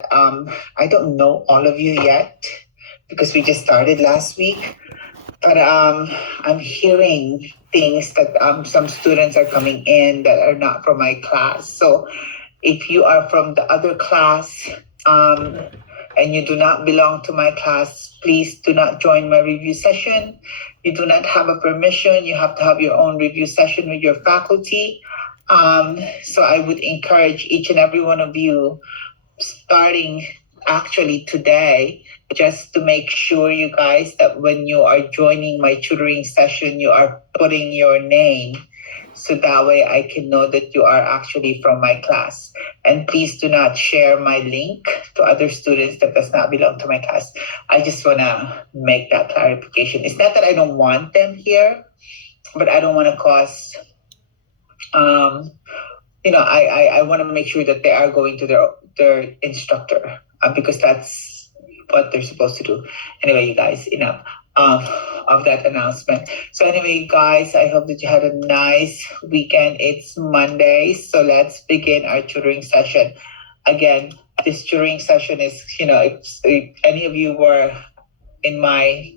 I don't know all of you yet because we just started last week, but I'm hearing things that some students are coming in that are not from my class. So if you are from the other class um, and you do not belong to my class, please do not join my review session. You do not have a permission. You have to have your own review session with your faculty. So I would encourage each and every one of you starting actually today, just to make sure you guys that when you are joining my tutoring session, you are putting your name. So that way I can know that you are actually from my class. And please do not share my link to other students that does not belong to my class. I just want to make that clarification. It's not that I don't want them here, but I don't want to cause um, I want to make sure that they are going to their instructor because that's what they're supposed to do. Anyway, you guys, enough um, of that announcement. So anyway, guys, I hope that you had a nice weekend. It's Monday, so let's begin our tutoring session. Again, this tutoring session is, if any of you were in my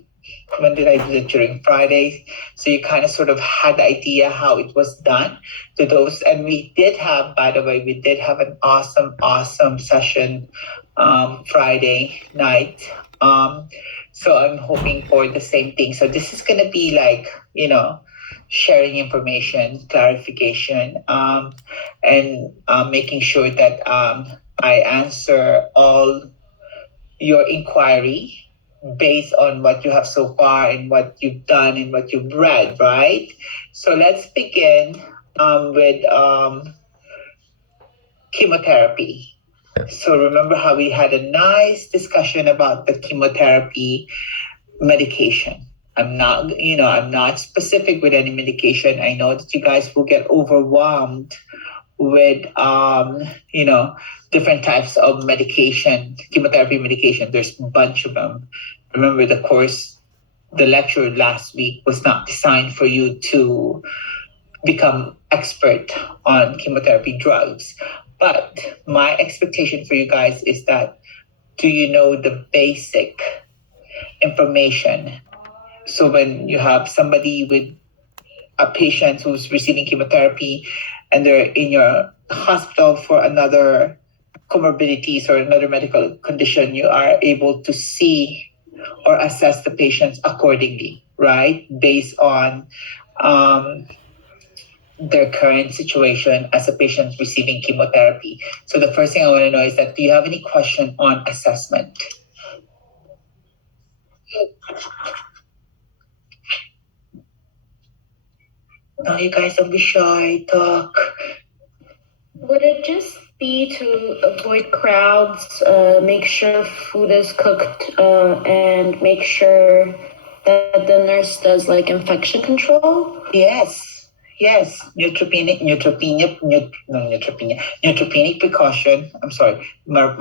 when did I do it during Friday? So you kind of sort of had the idea how it was done to those. And we did have, by the way, we did have an awesome session Friday night. So I'm hoping for the same thing. So this is going to be like, sharing information, clarification, and making sure that I answer all your inquiry based on what you have so far and what you've done and what you've read, right? So let's begin with chemotherapy. So remember how we had a nice discussion about the chemotherapy medication. I'm not specific with any medication. I know that you guys will get overwhelmed with different types of medication, chemotherapy medication. There's a bunch of them. Remember the lecture last week was not designed for you to become expert on chemotherapy drugs. But my expectation for you guys is that do you know the basic information? So when you have somebody with a patient who's receiving chemotherapy and they're in your hospital for another comorbidities or another medical condition, you are able to see or assess the patients accordingly, right? Based on their current situation as a patient receiving chemotherapy. So the first thing I want to know is that do you have any question on assessment? No, you guys don't be shy, talk. Would it just be to avoid crowds, make sure food is cooked, and make sure that the nurse does like infection control? Yes, neutropenic precaution. I'm sorry, yeah,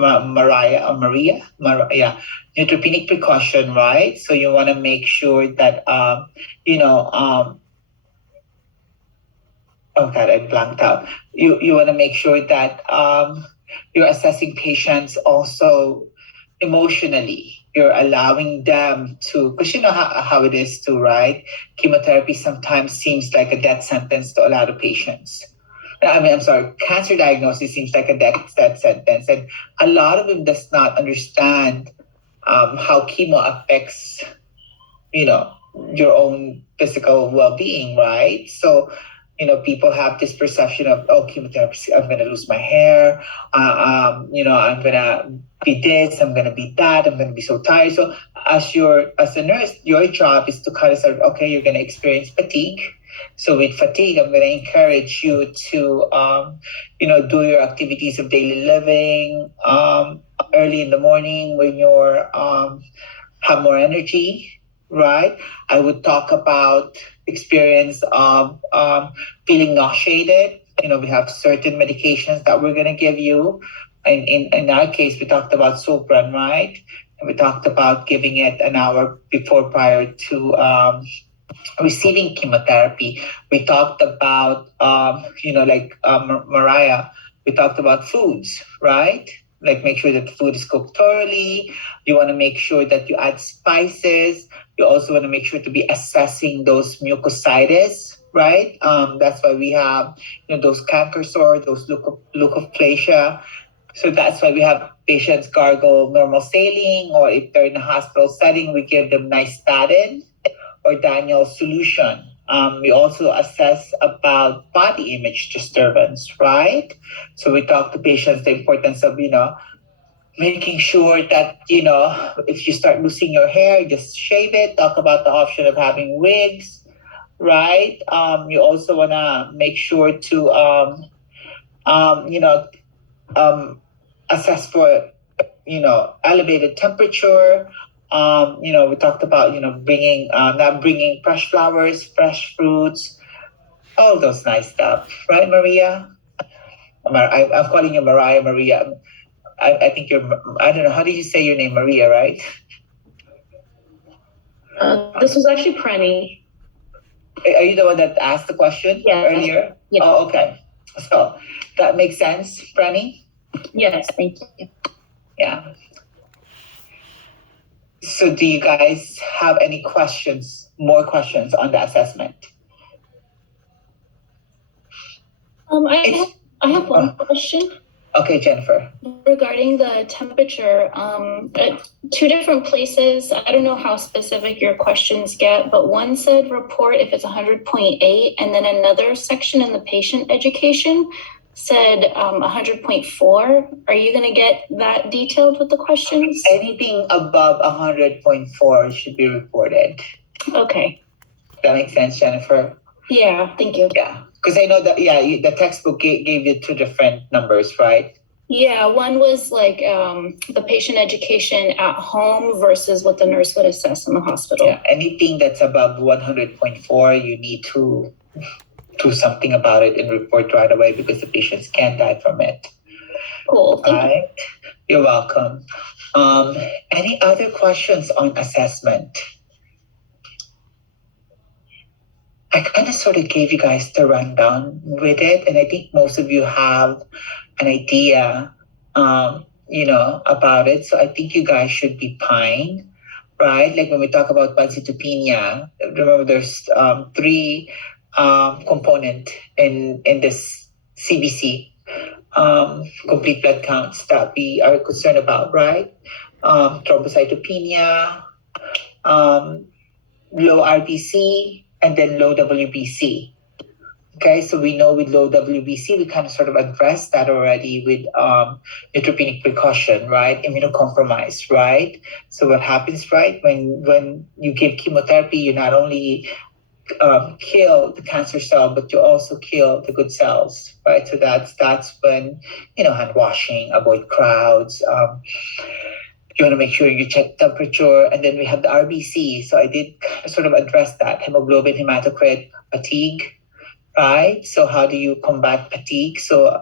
neutropenic precaution, right? So you want to make sure that oh God, I blanked out. You want to make sure that you're assessing patients also emotionally. You're allowing them to, because you know how it is too, right? Chemotherapy sometimes seems like a death sentence to a lot of patients. I'm sorry, cancer diagnosis seems like a death sentence. And a lot of them does not understand how chemo affects, your own physical well-being, right? So people have this perception of, oh, chemotherapy, I'm going to lose my hair. I'm going to be this, I'm going to be that, I'm going to be so tired. So as a nurse, your job is to kind of say, okay, you're going to experience fatigue. So with fatigue, I'm going to encourage you to, do your activities of daily living early in the morning when you're have more energy, right? I would talk about experience of feeling nauseated. We have certain medications that we're going to give you. In our case, we talked about Supran, right? And we talked about giving it an hour prior to receiving chemotherapy. We talked about, Mariah, we talked about foods, right? like make sure that the food is cooked thoroughly. You want to make sure that you add spices. You also want to make sure to be assessing those mucositis, right? That's why we have, those canker sore, those leukoplasia. So that's why we have patients gargle normal saline, or if they're in a hospital setting, we give them nystatin or Daniel solution. We also assess about body image disturbance, right? So we talk to patients the importance of, making sure that, if you start losing your hair, just shave it. Talk about the option of having wigs, right? You also want to make sure to, assess for, elevated temperature. We talked about, bringing, not bringing fresh flowers, fresh fruits, all those nice stuff, right, Maria? I'm calling you Mariah, Maria. I think you're, I don't know, how did you say your name, Maria, right? This was actually Prenny. Are you the one that asked the question earlier? Yeah. Oh, okay. So that makes sense, Prenny? Yes, thank you. Yeah. So do you guys have any questions, more questions on the assessment? I have one question. Okay, Jennifer. Regarding the temperature, at two different places, I don't know how specific your questions get, but one said report if it's 100.8, and then another section in the patient education said 100.4. Are you going to get that detailed with the questions? Anything above 100.4 should be reported. Okay. That makes sense, Jennifer? Yeah, thank you. Yeah, because I know that, the textbook gave you two different numbers, right? Yeah, one was like the patient education at home versus what the nurse would assess in the hospital. Yeah, anything that's above 100.4, you need to do something about it and report right away, because the patients can die from it. Cool. Thank you. You're welcome. Any other questions on assessment? I kind of sort of gave you guys the rundown with it, and I think most of you have an idea, about it. So I think you guys should be fine, right? Like when we talk about pancytopenia, remember there's three component in this CBC, complete blood counts that we are concerned about, right? Thrombocytopenia, low RBC, and then low WBC. Okay, so we know with low WBC, we kind of sort of addressed that already with neutropenic precaution, right? Immunocompromised, right? So what happens, right? When you give chemotherapy, you not only kill the cancer cell, but you also kill the good cells, right? So that's when, hand washing, avoid crowds. You want to make sure you check temperature, and then we have the RBC. So I did sort of address that: hemoglobin, hematocrit, fatigue, right? So how do you combat fatigue? So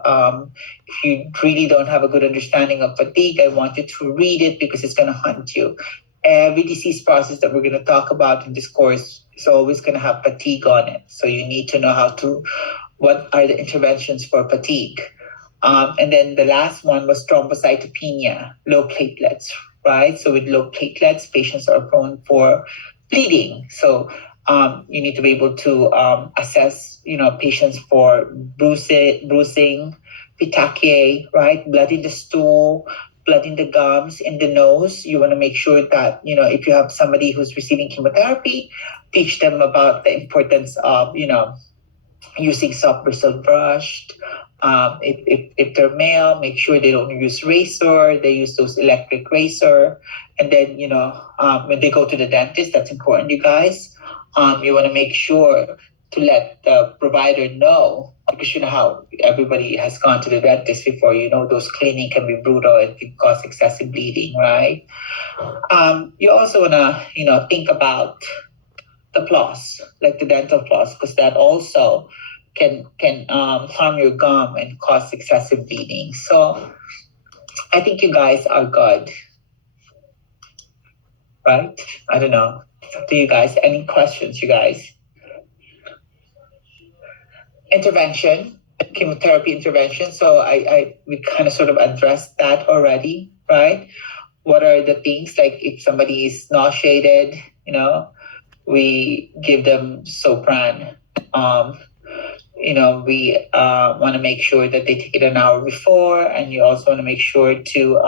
if you really don't have a good understanding of fatigue, I want you to read it, because it's going to hunt you. Every disease process that we're going to talk about in this course is always going to have fatigue on it. So you need to know what are the interventions for fatigue. And then the last one was thrombocytopenia, low platelets, right? So with low platelets, patients are prone for bleeding. So you need to be able to assess, patients for bruising, petechiae, right? Blood in the stool, blood in the gums, in the nose. You want to make sure that, if you have somebody who's receiving chemotherapy, teach them about the importance of, using soft bristle brushed. If they're male, make sure they don't use razor. They use those electric razor. And then, when they go to the dentist, that's important, you guys. You want to make sure to let the provider know, because you know how everybody has gone to the dentist before. Those cleaning can be brutal and can cause excessive bleeding, right? You also want to, think about the floss, like the dental floss, because that also can harm your gum and cause excessive bleeding. So I think you guys are good, right? I don't know. It's up to you guys. Any questions, you guys? Intervention. chemotherapy intervention. So we kind of sort of addressed that already, right? What are the things, like if somebody is nauseated, we give them Sopran. We want to make sure that they take it an hour before, and you also want to make sure to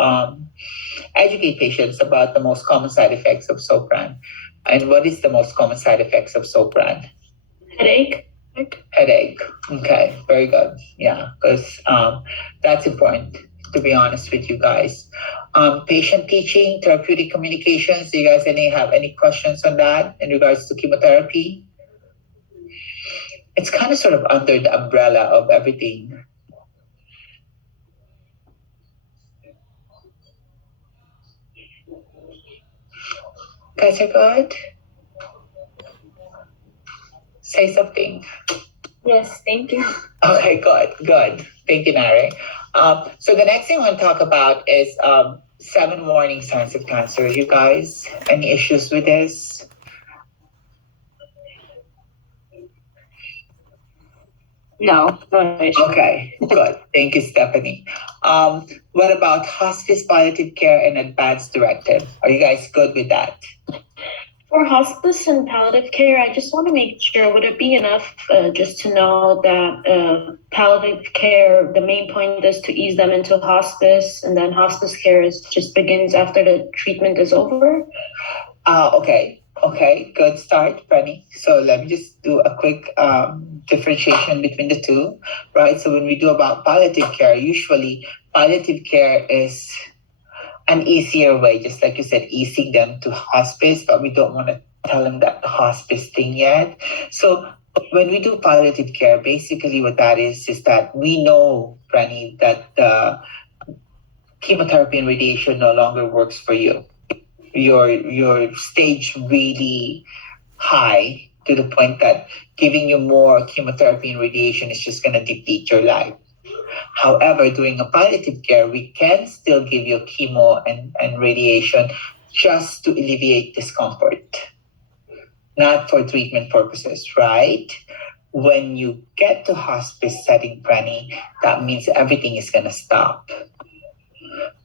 educate patients about the most common side effects of Sopran. And what is the most common side effects of Sopran? Headache. Headache. Okay, very good. Yeah, because that's important, to be honest with you guys. Patient teaching, therapeutic communications. Do you guys have any questions on that in regards to chemotherapy? It's kind of sort of under the umbrella of everything. Guys are good? Say something. Yes, thank you. Okay, good. Thank you, Nare. So the next thing I want to talk about is 7 warning signs of cancer. You guys, any issues with this? No. Okay, good. Thank you, Stephanie. What about hospice palliative care and advanced directive? Are you guys good with that? For hospice and palliative care, I just want to make sure, would it be enough just to know that palliative care, the main point is to ease them into hospice, and then hospice care just begins after the treatment is over? Okay, good start, Penny. So let me just do a quick differentiation between the two, right? So when we do about palliative care, usually palliative care is an easier way, just like you said, easing them to hospice, but we don't want to tell them that hospice thing yet. So when we do palliative care, basically what that is that we know, Rani, that the chemotherapy and radiation no longer works for you. Your stage really high to the point that giving you more chemotherapy and radiation is just going to deplete your life. However, during a palliative care, we can still give you chemo and radiation just to alleviate discomfort, not for treatment purposes, right? When you get to hospice setting, Prani, that means everything is going to stop.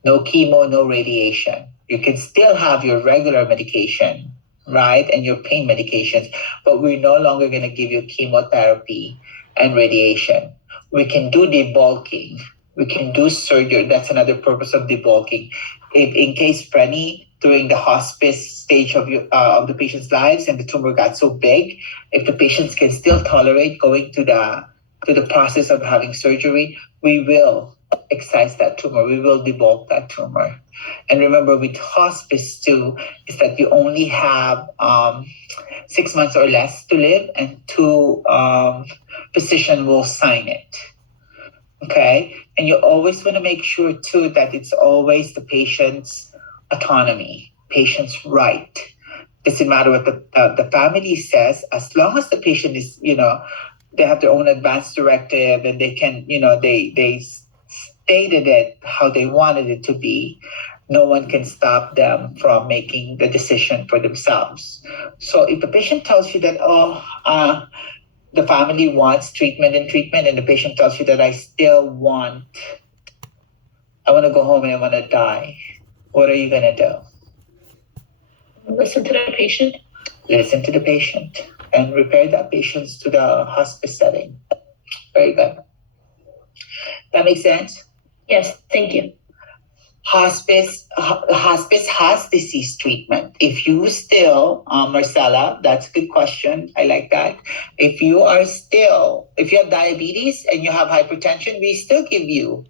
No chemo, no radiation. You can still have your regular medication, right? And your pain medications, but we're no longer going to give you chemotherapy and radiation. We can do debulking. We can do surgery. That's another purpose of debulking. If in case Preni, during the hospice stage of the patient's lives and the tumor got so big, if the patients can still tolerate going to the process of having surgery, we will excise that tumor. We will debulk that tumor. And remember, with hospice too, is that you only have 6 months or less to live, and 2 physician will sign it. Okay, and you always want to make sure too that it's always the patient's autonomy, patient's right. Doesn't matter what the family says, as long as the patient is, they have their own advance directive and they can, they stated it how they wanted it to be. No one can stop them from making the decision for themselves. So if the patient tells you that, the family wants treatment, and the patient tells you that I want to go home and I want to die, what are you going to do? Listen to the patient. Listen to the patient and repair that patient to the hospice setting. Very good. That makes sense? Yes, thank you. Hospice has disease treatment. If you still, Marcella, that's a good question. I like that. If you have diabetes and you have hypertension, we still give you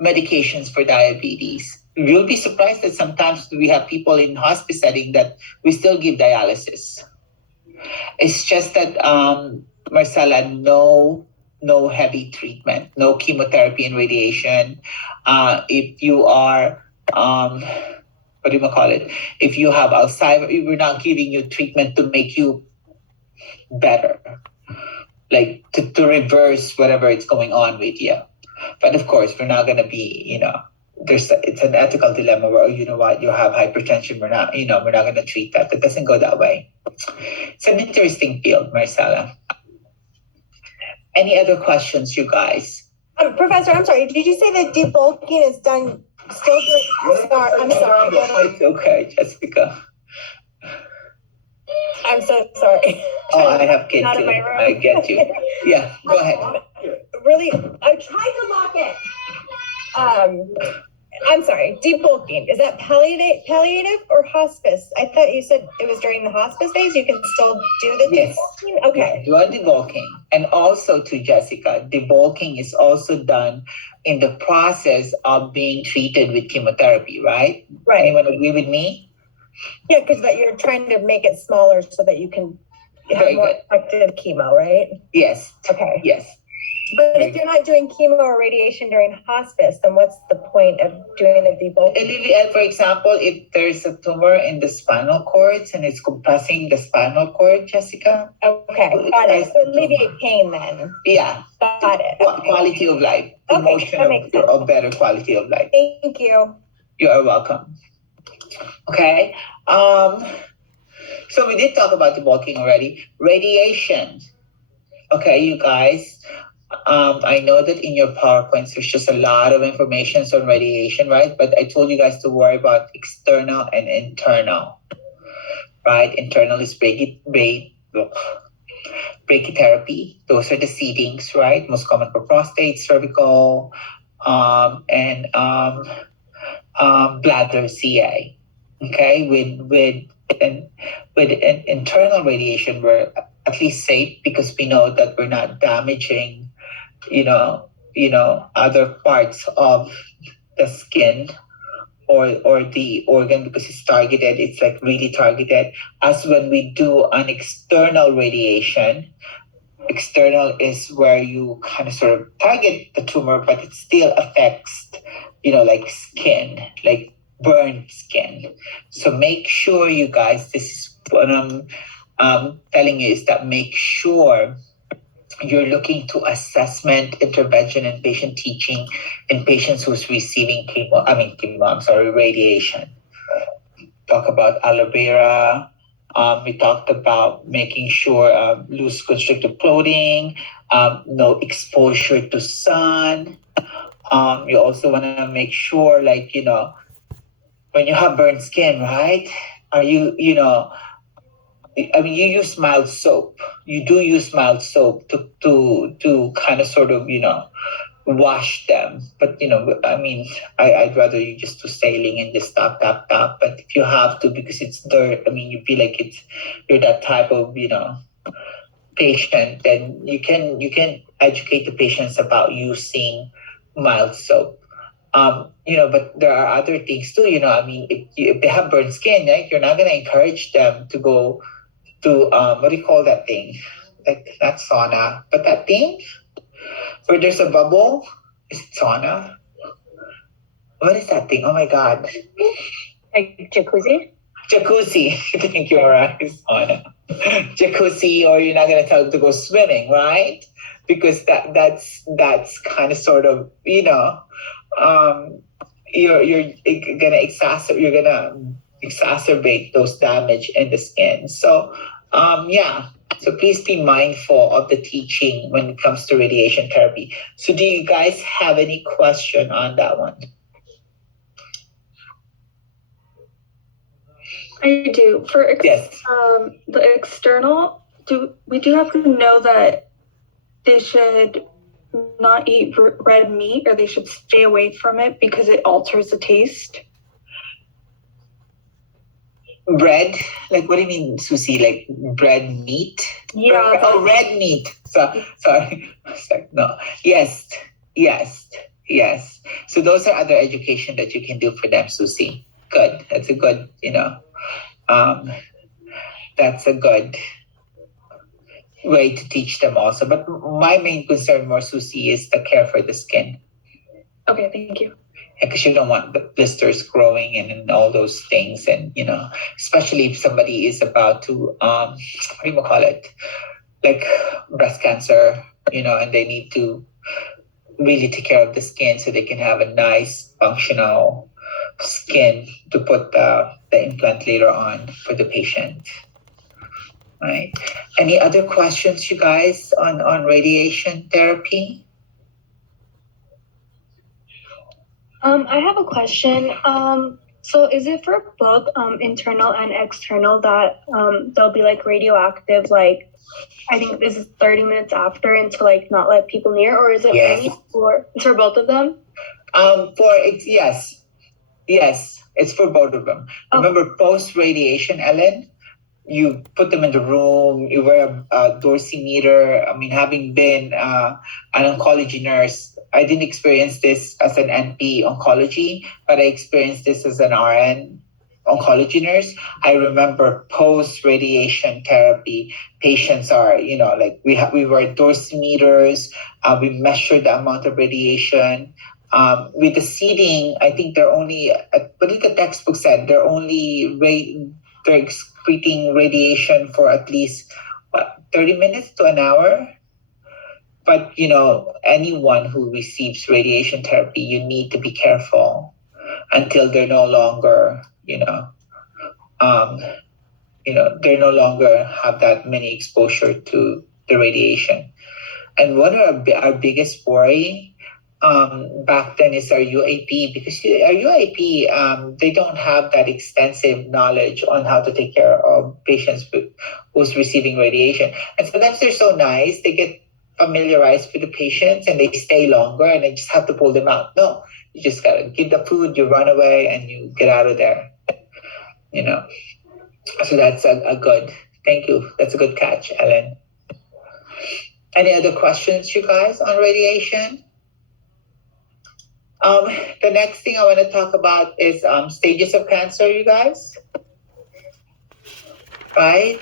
medications for diabetes. You'll be surprised that sometimes we have people in hospice setting that we still give dialysis. It's just that, Marcella, no heavy treatment, no chemotherapy and radiation. If you are, what do you call it? If you have Alzheimer's, we're not giving you treatment to make you better, like to reverse whatever is going on with you. But of course, we're not going to be, it's an ethical dilemma where, you have hypertension. We're not going to treat that. It doesn't go that way. It's an interesting field, Marcella. Any other questions, you guys? Professor, I'm sorry. Did you say that debulking is done still during? Sorry, I'm sorry. It's okay, Jessica. I'm so sorry. Oh, I have kids Not in too. my room. I get you. Yeah, go ahead. Really, I tried to lock it. I'm sorry. Debulking, is that palliative or hospice? I thought you said it was during the hospice days. You can still do the Yes. debulking. Okay. Yeah, do a debulking. And also to Jessica, debulking is also done in the process of being treated with chemotherapy, right? Right. Anyone agree with me? Yeah, because that you're trying to make it smaller so that you can have Very more good. effective chemo, right? Yes. Okay. Yes. But if you're not doing chemo or radiation during hospice, then what's the point of doing the debulking? For example, if there's a tumor in the spinal cords and it's compressing the spinal cord, Jessica. Okay, got it. So alleviate pain then. Yeah. Got it. Okay. Quality of life. Okay, Emotion that makes sense. of better quality of life. Thank you. You are welcome. Okay. So we did talk about debulking already. Radiation. Okay, you guys. I know that in your PowerPoints, there's just a lot of information on radiation, right? But I told you guys to worry about external and internal, right? Internal is brachytherapy. Those are the seedings, right? Most common for prostate, cervical, and bladder CA. Okay, with an internal radiation, we're at least safe because we know that we're not damaging other parts of the skin or the organ because it's targeted. It's like really targeted. As when we do an external radiation, external is where you kind of sort of target the tumor, but it still affects, like skin, like burned skin. So make sure, you guys, this is what I'm telling you, is that make sure you're looking to assessment, intervention, and patient teaching in patients who's receiving radiation. Talk about aloe vera. We talked about making sure loose constrictive clothing, no exposure to sun. You also want to make sure, when you have burnt skin, right? You use mild soap. You do use mild soap to kind of sort of, wash them. But, I'd rather you just do sailing and just tap. But if you have to, because it's dirt, you feel like you're that type of, patient, then you can educate the patients about using mild soap. But there are other things too, if they have burnt skin, right, you're not going to encourage them to go to, what do you call that thing? Like, not sauna, but that thing where there's a bubble. Is it sauna? What is that thing? Oh my God. Like jacuzzi? Jacuzzi. Thank you, Mariah. Sauna. Jacuzzi, or you're not going to tell them to go swimming, right? Because that's kind of sort of, you're gonna exacerbate those damage in the skin. So so please be mindful of the teaching when it comes to radiation therapy. So do you guys have any question on that one? I do. For Yes. the external, we do have to know that they should not eat red meat, or they should stay away from it because it alters the taste. Bread? Like, what do you mean, Susie? Like bread meat? Yeah. Red meat. Sorry. No. Yes. So those are other education that you can do for them, Susie. Good. That's a good, that's a good way to teach them also. But my main concern more, Susie, is the care for the skin. Okay, thank you. Because you don't want the blisters growing and all those things. And, especially if somebody is about to, what do you call it? Like breast cancer, and they need to really take care of the skin so they can have a nice functional skin to put the implant later on for the patient. Right. Any other questions, you guys, on radiation therapy? I have a question. So is it for both internal and external that they'll be like radioactive, like I think this is 30 minutes after and to like not let people near, or is it Yes. only for it's for both of them? Yes, it's for both of them. Oh. Remember, post radiation, Ellen, you put them in the room, you wear a dosimeter. I mean, having been an oncology nurse, I didn't experience this as an NP oncology, but I experienced this as an RN oncology nurse. I remember post radiation therapy, patients are, like we wear dosimeters, we measure the amount of radiation. With the seeding, I think they're only, what did the textbook said? They're excreting radiation for at least 30 minutes to an hour. But anyone who receives radiation therapy, you need to be careful until they're no longer, they no longer have that many exposure to the radiation. And one of our biggest worry back then is our UAP, because our UAP, they don't have that extensive knowledge on how to take care of patients who's receiving radiation. And sometimes they're so nice, they get familiarized with the patients and they stay longer and I just have to pull them out. No, you just gotta give the food, you run away and you get out of there. So that's a good, thank you. That's a good catch, Ellen. Any other questions, you guys, on radiation? The next thing I want to talk about is stages of cancer, you guys. Right?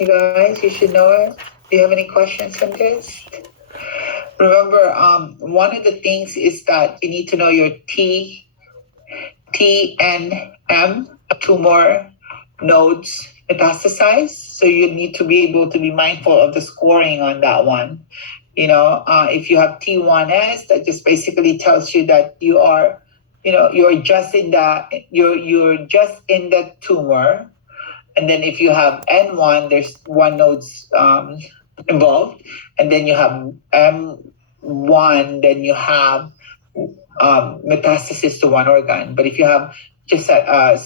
You guys, you should know it. Do you have any questions on this? Remember, one of the things is that you need to know your TNM, tumor nodes metastasize. So you need to be able to be mindful of the scoring on that one. If you have T1S, that just basically tells you that you are, you're just in the tumor. And then if you have N1, there's one nodes involved. And then you have M1, then you have metastasis to one organ. But if you have just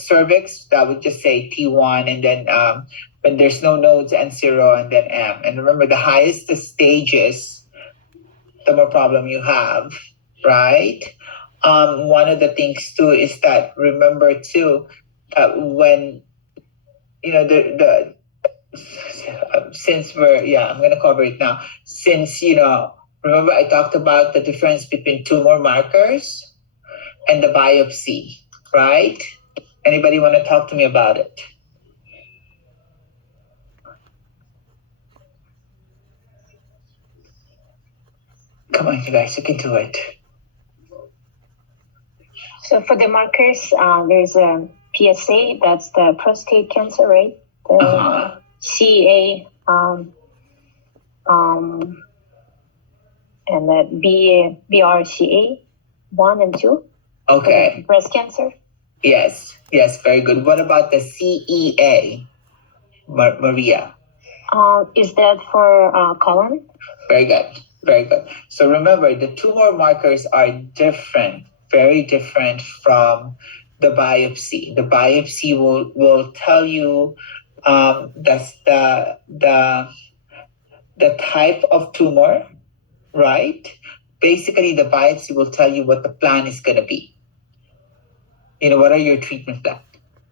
cervix, that would just say T1, and then when there's no nodes, N0, and then M. And remember, the highest the stages, the more problem you have, right? One of the things too is that, remember too, when, since I'm going to cover it now. Since, remember I talked about the difference between tumor markers and the biopsy, right? Anybody want to talk to me about it? Come on, you guys, you can do it. So for the markers, there's a PSA, that's the prostate cancer, right? The CA, and the BRCA 1 and 2. Okay. Breast cancer. Yes, very good. What about the CEA, Maria? Is that for colon? Very good. So remember, the tumor markers are different, very different from the biopsy. The biopsy will tell you that's the type of tumor, right? Basically, the biopsy will tell you what the plan is going to be. What are your treatment plans?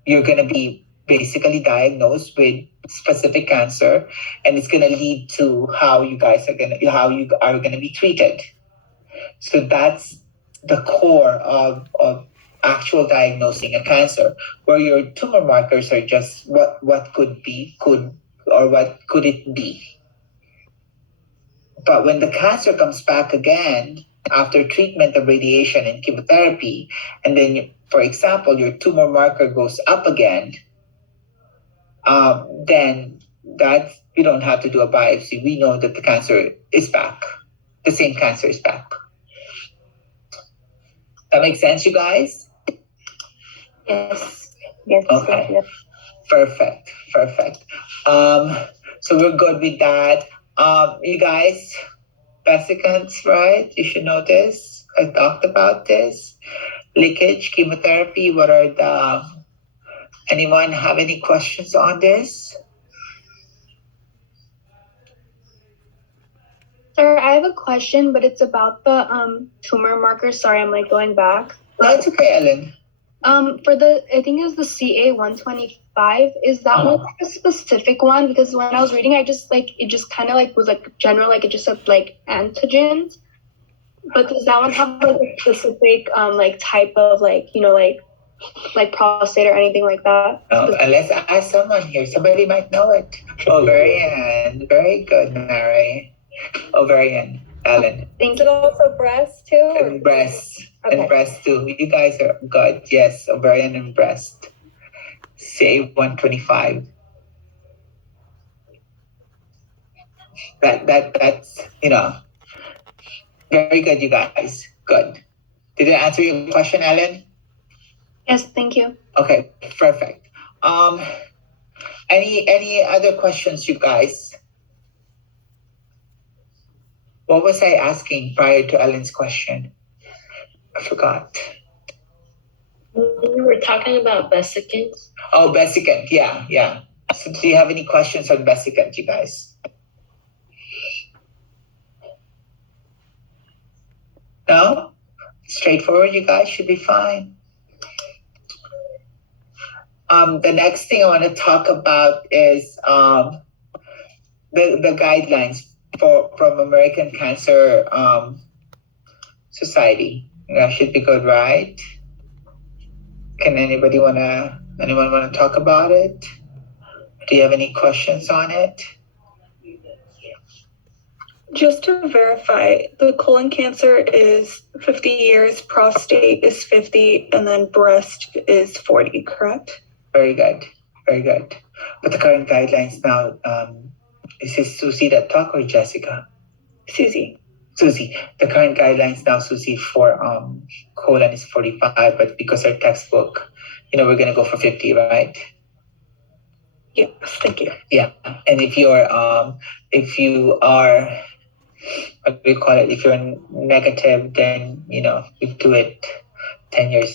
You're going to be basically diagnosed with specific cancer, and it's going to lead to how you are going to be treated. So that's the core of actual diagnosing a cancer, where your tumor markers are just what could it be. But when the cancer comes back again after treatment of radiation and chemotherapy, and then, for example, your tumor marker goes up again, then that you don't have to do a biopsy. We know that the cancer is back. The same cancer is back. That makes sense, you guys? Yes. Okay. Perfect. So we're good with that. You guys, vesicants, right? You should know this. I talked about this. Leakage, chemotherapy, what are the, anyone have any questions on this? Sir, I have a question, but it's about the tumor markers. Sorry, I'm like going back. No, it's okay, Ellen. For the, I think it was the CA 125. Is that one like a specific one? Because when I was reading, I just like it just kind of like was like general, like it just said like antigens. But does that one have like a specific like type of like like prostate or anything like that? Let's ask someone here. Somebody might know it. Ovarian. Very good, Mary. Ovarian. Ellen. Is it also breast too? Or? And breast. Okay. And breast too. You guys are good. Yes, ovarian and breast. Say 125. That's very good, you guys. Good. Did I answer your question, Ellen? Yes, thank you. Okay, perfect. Any other questions, you guys? What was I asking prior to Ellen's question? I forgot. We were talking about vesicants. Oh, vesicant. Yeah. So do you have any questions on vesicant, you guys? No? Straightforward, you guys should be fine. The next thing I want to talk about is the guidelines from American Cancer Society. That should be good, right? Can anyone wanna talk about it? Do you have any questions on it? Just to verify, the colon cancer is 50 years, prostate is 50, and then breast is 40, correct? Very good. But the current guidelines now, is this Susie that talk or Jessica? Susie. Susie. The current guidelines now, Susie, for colon is 45, but because our textbook, we're gonna go for 50, right? Yes, thank you. Yeah. And if you are what do we call it? If you're negative, then we do it 10 years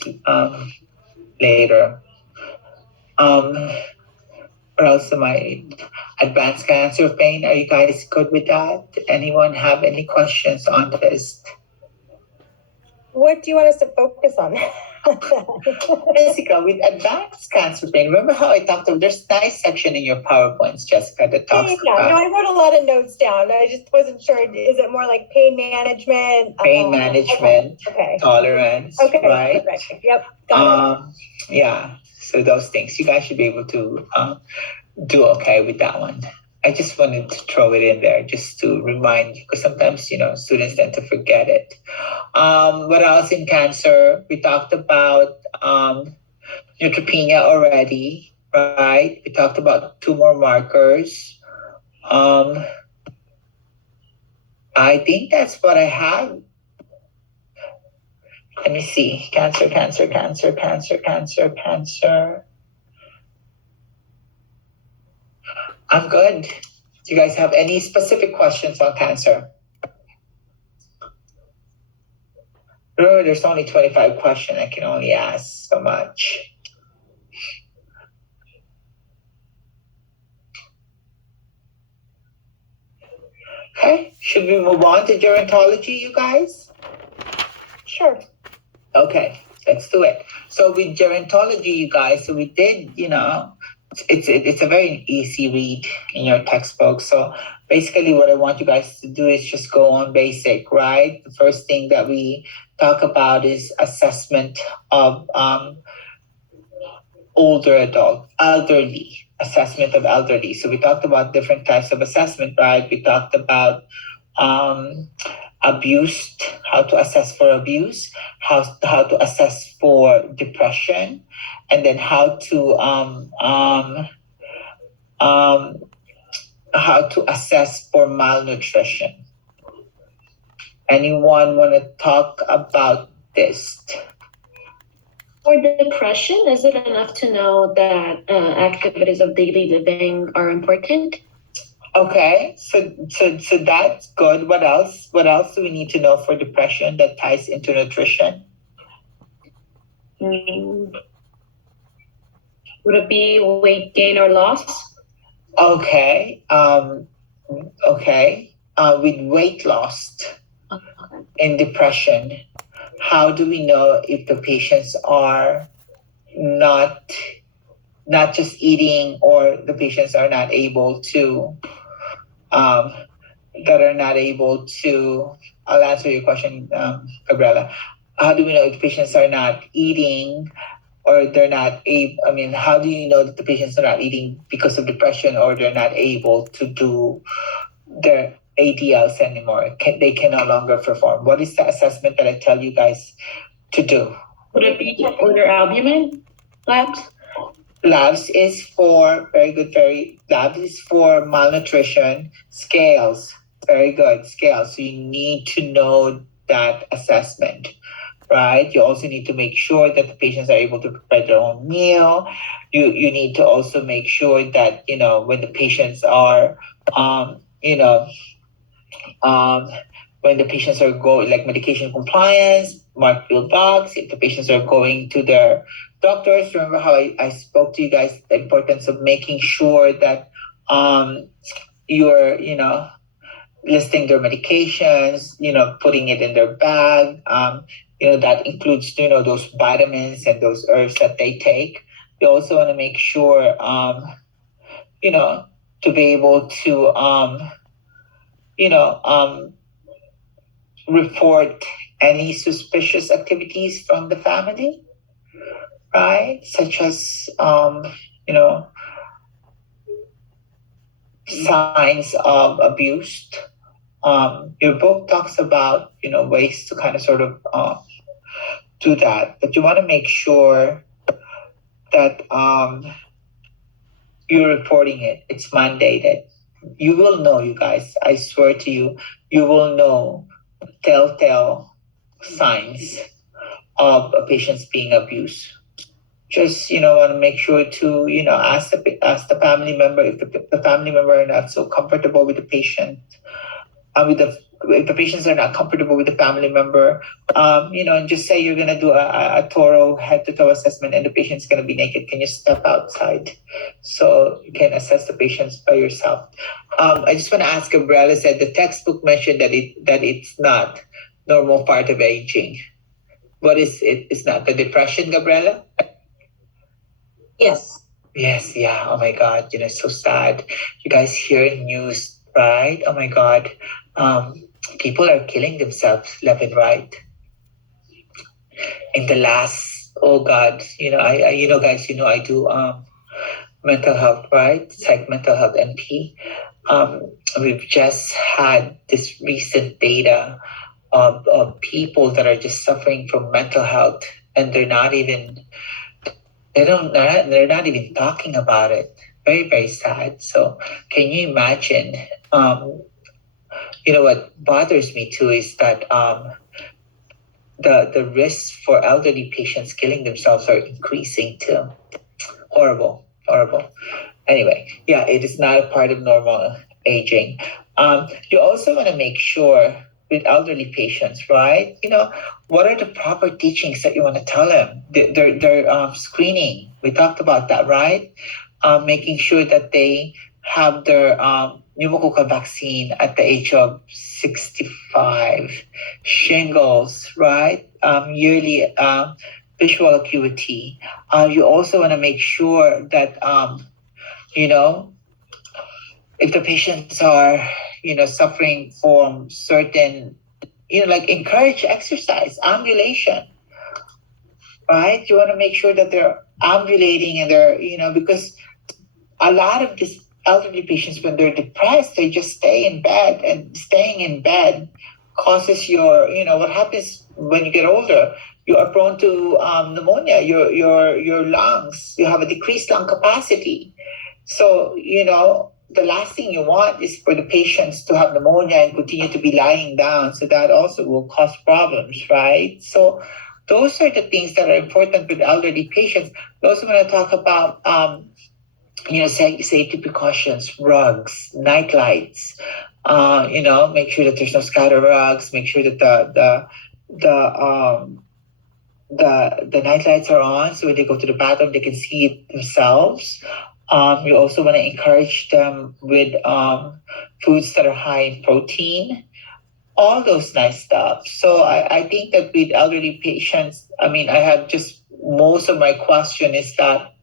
later. What else am I? Advanced cancer pain. Are you guys good with that? Anyone have any questions on this? What do you want us to focus on? Jessica, with advanced cancer pain, remember how I talked about, there's a nice section in your PowerPoints, Jessica, that talks about... No, I wrote a lot of notes down. I just wasn't sure. Is it more like pain management? Pain management, okay. Tolerance, okay, right? Perfect. Yep, got it. Yeah, so those things, you guys should be able to do okay with that one. I just wanted to throw it in there just to remind you, because sometimes, students tend to forget it. What else in cancer? We talked about neutropenia already, right? We talked about tumor markers. I think that's what I have. Let me see. Cancer. I'm good. Do you guys have any specific questions on cancer? Remember, there's only 25 questions. I can only ask so much. Okay, should we move on to gerontology, you guys? Sure. Okay, let's do it. So with gerontology, you guys, so we did, it's a very easy read in your textbook. So basically what I want you guys to do is just go on basic, right? The first thing that we talk about is assessment of elderly, assessment of elderly. So we talked about different types of assessment, right? We talked about abuse, how to assess for abuse, how to assess for depression, and then how to assess for malnutrition. Anyone want to talk about this? For depression, is it enough to know that activities of daily living are important? Okay, so that's good. What else? What else do we need to know for depression that ties into nutrition? Mm, would it be weight gain or loss? Okay. Okay. With weight loss in depression, how do we know if the patients are not just eating, or the patients are not able to that are not able to? I'll answer your question, Gabriela. How do we know if patients are not eating, or they're not able? I mean, how do you know that the patients are not eating because of depression, or they're not able to do their ADLs anymore? They can no longer perform. What is the assessment that I tell you guys to do? Would it be to order albumin labs? Labs is for very good. Labs is for malnutrition. Scales, very good. Scales. So you need to know that assessment, right? You also need to make sure that the patients are able to prepare their own meal. You need to also make sure that, when the patients are, you know, when the patients are going, like medication compliance, mark field docs, if the patients are going to their doctors. Remember how I spoke to you guys the importance of making sure that you're, listing their medications, putting it in their bag. That includes, those vitamins and those herbs that they take. You also want to make sure, to be able to, report any suspicious activities from the family, right? Such as, signs of abuse. Your book talks about, ways to kind of sort of do that, but you want to make sure that you're reporting it. It's mandated. You will know, you guys. I swear to you, you will know telltale signs of a patient's being abused. Just want to make sure to ask the family member, if the family member are not so comfortable with the patient, if the patients are not comfortable with the family member, and just say you're gonna do a thorough head-to-toe assessment, and the patient's gonna be naked. Can you step outside so you can assess the patients by yourself? I just want to ask. Gabriela said the textbook mentioned that it's not normal part of aging. What is it? It's not the depression, Gabriela? Yes. Yes, yeah. Oh my God, so sad. You guys hear news, right? Oh my God. People are killing themselves left and right. In the last, oh God, guys, I do mental health, right? Psych mental health NP. We've just had this recent data of people that are just suffering from mental health, and they're not even talking about it. Very, very sad. So can you imagine? What bothers me too is that the risks for elderly patients killing themselves are increasing too. Horrible. Anyway, yeah, it is not a part of normal aging. You also want to make sure with elderly patients, right? What are the proper teachings that you want to tell them? Their screening. We talked about that, right? Making sure that they have their pneumococcal vaccine at the age of 65, shingles, right? Yearly visual acuity. You also want to make sure that, if the patients are, suffering from certain, like encourage exercise, ambulation, right? You want to make sure that they're ambulating and they're, because a lot of these elderly patients, when they're depressed, they just stay in bed, and staying in bed causes your, what happens when you get older, you are prone to pneumonia, your lungs, you have a decreased lung capacity. So, the last thing you want is for the patients to have pneumonia and continue to be lying down. So that also will cause problems, right? So those are the things that are important with elderly patients. We also want to talk about safety precautions, rugs, night lights. Make sure that there's no scatter rugs. Make sure that the night lights are on, so when they go to the bathroom, they can see it themselves. You also want to encourage them with foods that are high in protein, all those nice stuff. So I think that with elderly patients, I have just most of my question is that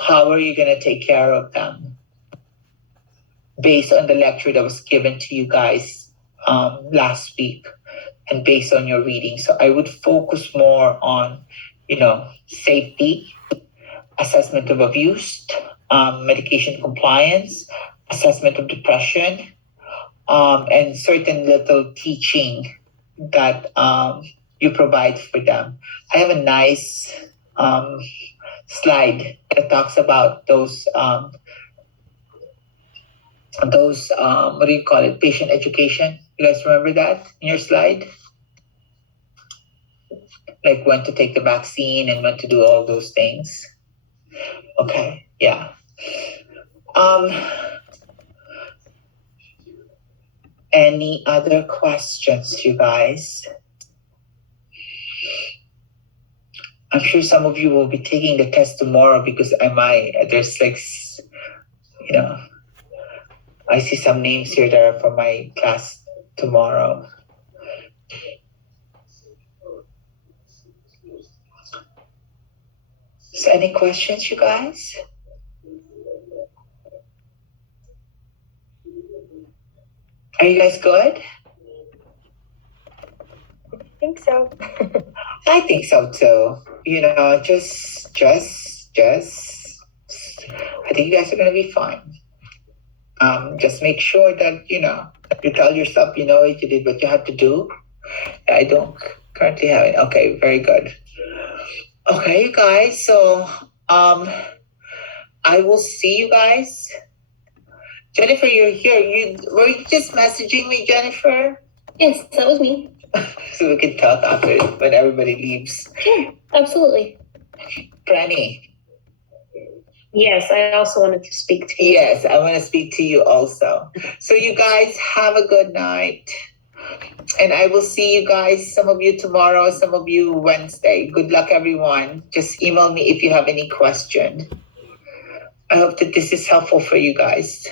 how are you going to take care of them based on the lecture that was given to you guys last week and based on your reading? So I would focus more on, safety, assessment of abuse, medication compliance, assessment of depression, and certain little teaching that you provide for them. I have a nice slide that talks about those what do you call it, patient education. You guys remember that in your slide? Like when to take the vaccine and when to do all those things. Okay, yeah. Any other questions, you guys? I'm sure some of you will be taking the test tomorrow because there's like, I see some names here that are from my class tomorrow. So any questions, you guys? Are you guys good? I think so. I think so too. I think you guys are gonna be fine. Just make sure that you tell yourself you did what you had to do. I don't currently have it. Okay, very good. Okay, you guys. So I will see you guys. Jennifer, you're here. Were you just messaging me, Jennifer? Yes, that was me. So we can talk after when everybody leaves. Sure, absolutely. Franny. Yes, I also wanted to speak to you. Yes, I want to speak to you also. So you guys have a good night. And I will see you guys, some of you tomorrow, some of you Wednesday. Good luck, everyone. Just email me if you have any question. I hope that this is helpful for you guys.